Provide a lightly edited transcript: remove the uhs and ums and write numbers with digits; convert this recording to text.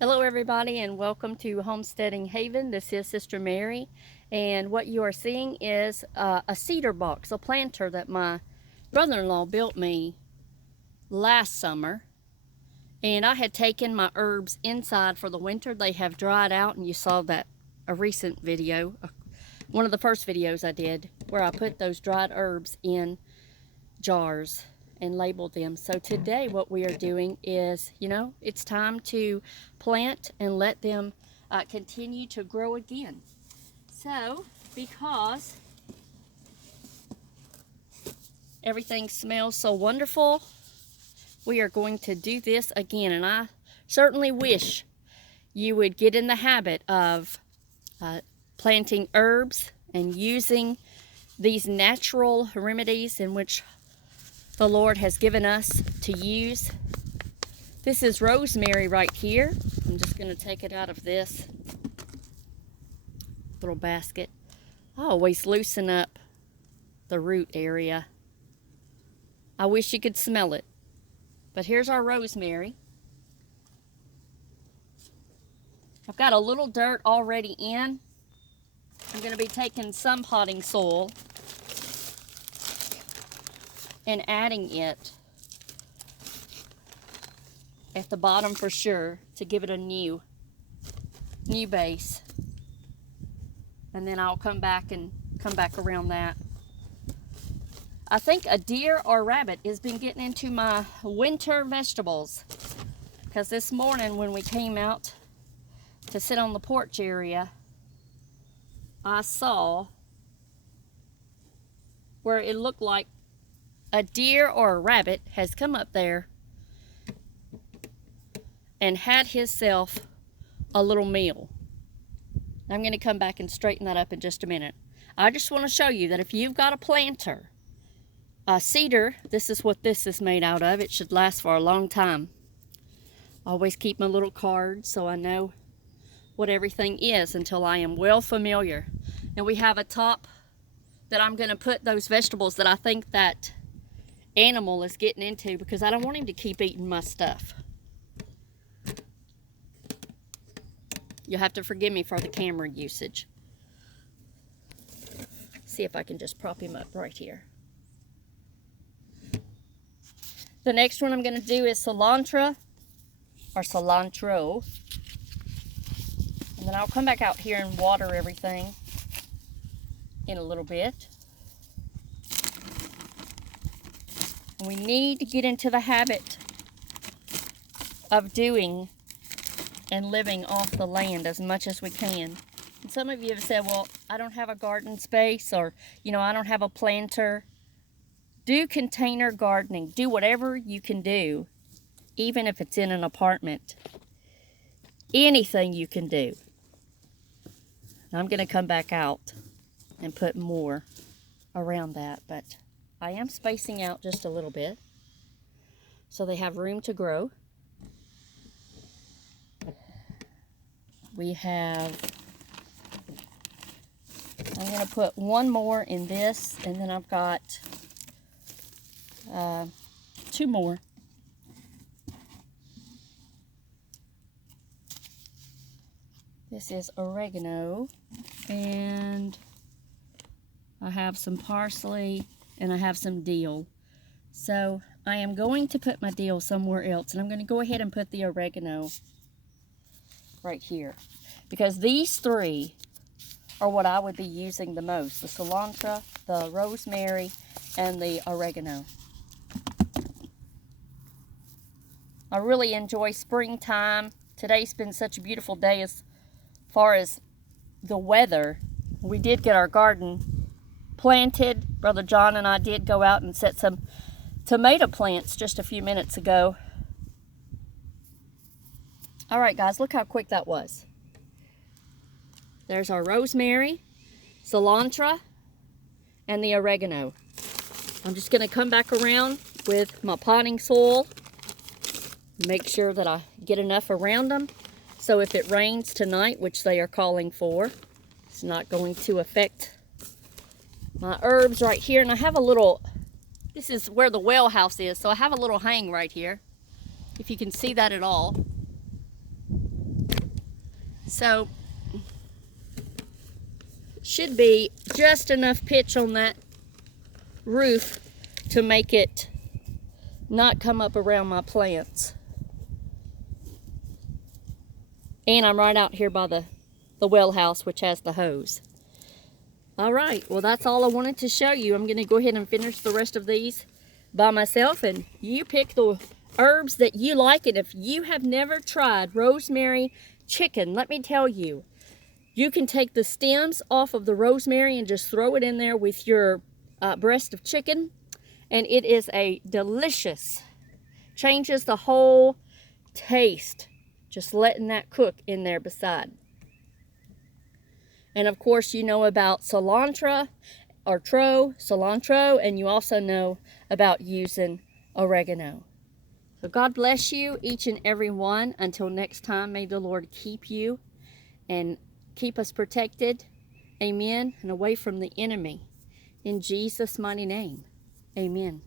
Hello everybody and welcome to Homesteading Haven. This is Sister Mary, and what you are seeing is a cedar box, a planter that my brother-in-law built me last summer. And I had taken my herbs inside for the winter. They have dried out, and you saw that a recent video, one of the first videos I did, where I put those dried herbs in jars and labeled them. So today what we are doing is, it's time to plant and let them continue to grow again. So because everything smells so wonderful, we are going to do this again. And I certainly wish you would get in the habit of planting herbs and using these natural remedies in which the Lord has given us to use. This is rosemary right here. I'm just going to take it out of this little basket. I always loosen up the root area. I wish you could smell it. But here's our rosemary. I've got a little dirt already in. I'm going to be taking some potting soil and adding it at the bottom for sure to give it a new base. And then I'll come back around that. I think a deer or rabbit has been getting into my winter vegetables, because this morning when we came out to sit on the porch area, I saw where it looked like a deer or a rabbit has come up there and had himself a little meal. I'm going to come back and straighten that up in just a minute. I just want to show you that if you've got a planter, a cedar, this is what this is made out of. It should last for a long time. I always keep my little card so I know what everything is until I am well familiar. And we have a top that I'm going to put those vegetables that I think that animal is getting into, because I don't want him to keep eating my stuff. You'll have to forgive me for the camera usage. See if I can just prop him up right here. The next one I'm going to do is cilantro. And then I'll come back out here and water everything in a little bit. We need to get into the habit of doing and living off the land as much as we can. And some of you have said, well, I don't have a garden space, or, I don't have a planter. Do container gardening. Do whatever you can do, even if it's in an apartment. Anything you can do. I'm going to come back out and put more around that, but I am spacing out just a little bit so they have room to grow. I'm going to put one more in this, and then I've got two more. This is oregano, and I have some parsley, and I have some dill. So I am going to put my dill somewhere else, and I'm going to go ahead and put the oregano right here, because these three are what I would be using the most: the cilantro, the rosemary, and the oregano. I really enjoy springtime. Today's been such a beautiful day as far as the weather. We did get our garden planted. Brother John and I did go out and set some tomato plants just a few minutes ago. All right, guys, look how quick that was. There's our rosemary, cilantro, and the oregano. I'm just going to come back around with my potting soil, make sure that I get enough around them, so if it rains tonight, which they are calling for, it's not going to affect my herbs right here. And I have a little, this is where the well house is, so I have a little hang right here, if you can see that at all. So, should be just enough pitch on that roof to make it not come up around my plants. And I'm right out here by the well house, which has the hose. All right, well, that's all I wanted to show you. I'm going to go ahead and finish the rest of these by myself, and you pick the herbs that you like. And if you have never tried rosemary chicken, let me tell you, you can take the stems off of the rosemary and just throw it in there with your breast of chicken, and it is a delicious, changes the whole taste, just letting that cook in there beside. And of course, you know about cilantro, and you also know about using oregano. So God bless you, each and every one. Until next time, may the Lord keep you and keep us protected. Amen. And away from the enemy. In Jesus' mighty name. Amen.